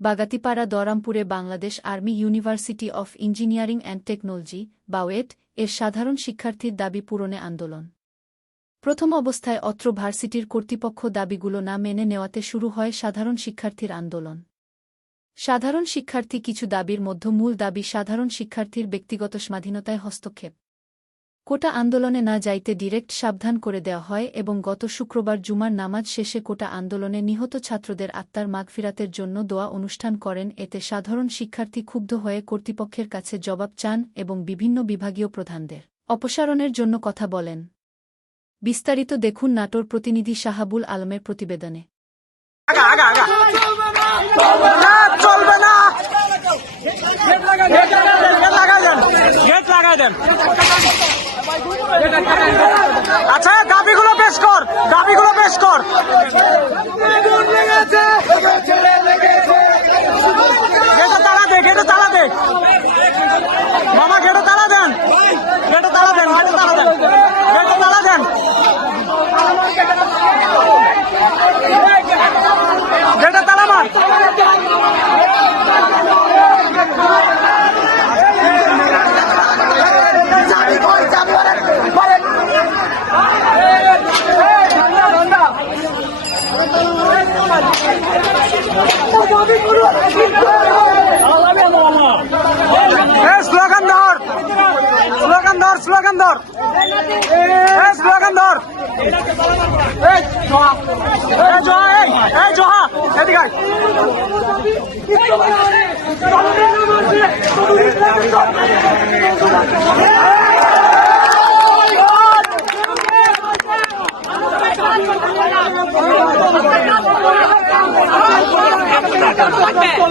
Bagatipara দরামপুরে Bangladesh Army University of Engineering and Technology, BAUET, এর সাধারণ শিক্ষার্থীর দাবি পূরণে আন্দোলন। প্রথম অবস্থায় অত্র ভার্সিটির কর্তৃপক্ষ দাবিগুলো না মেনে নেওয়াতে শুরু হয় সাধারণ শিক্ষার্থীর আন্দোলন। সাধারণ শিক্ষার্থী কিছু দাবির মধ্য মূল দাবি সাধারণ শিক্ষার্থীর ব্যক্তিগত স্বাধীনতায় হস্তক্ষেপ। কোটা আন্দোলনে না যাইতে ডিরেক্ট সাবধান করে দেওয়া হয় এবং গত শুক্রবার জুমার নামাজ শেষে কোটা আন্দোলনে নিহত ছাত্রদের আত্মার মাগফিরাতের জন্য দোয়া অনুষ্ঠান করেন। এতে সাধারণ শিক্ষার্থী ক্ষুব্ধ হয়ে কর্তৃপক্ষের কাছে জবাব চান এবং বিভিন্ন বিভাগীয় প্রধানদের অপসারণের জন্য কথা বলেন। বিস্তারিত দেখুন নাটোর প্রতিনিধি শাহাবুল আলমের প্রতিবেদনে। আচ্ছা দাবিগুলো পেশ কর দাবিগুলো পেশ কর। স্লোগান ধর স্লোগান ধর স্লোগান ধর স্লোগান ধর জোহা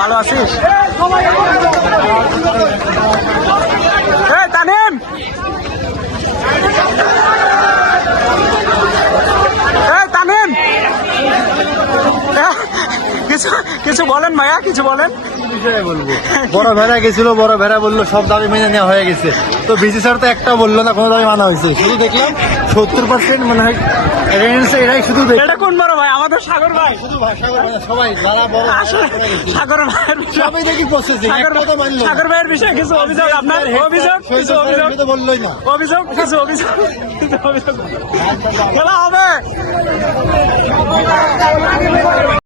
ভালো আছিস? এই কিছু কিছু বলেন মায়া কিছু বলেন। বলব। বড় ভেড়া গেছিল বড় ভেড়া বলল সব দাবি মেনে নেওয়া হয়ে গেছে। তো বিসি স্যার তো একটা বলল না কোনো দাবি মানা হয়েছে। শুধু দেখলাম সত্তর পার্সেন্ট মনে হয় এরাই শুধু এটা কোন বড় ভাই? আমাদের সাগর ভাই। সবাই যারা বড় সাগর ভাইয়ের সবাই দেখি প্রসেসিং সাগর ভাইয়ের বিষয়ে কিছু অভিযোগ আপনার? অভিযোগ? কিছু অভিযোগ? বললোই না। অভিযোগ? কিছু অভিযোগ? খেলা হবে।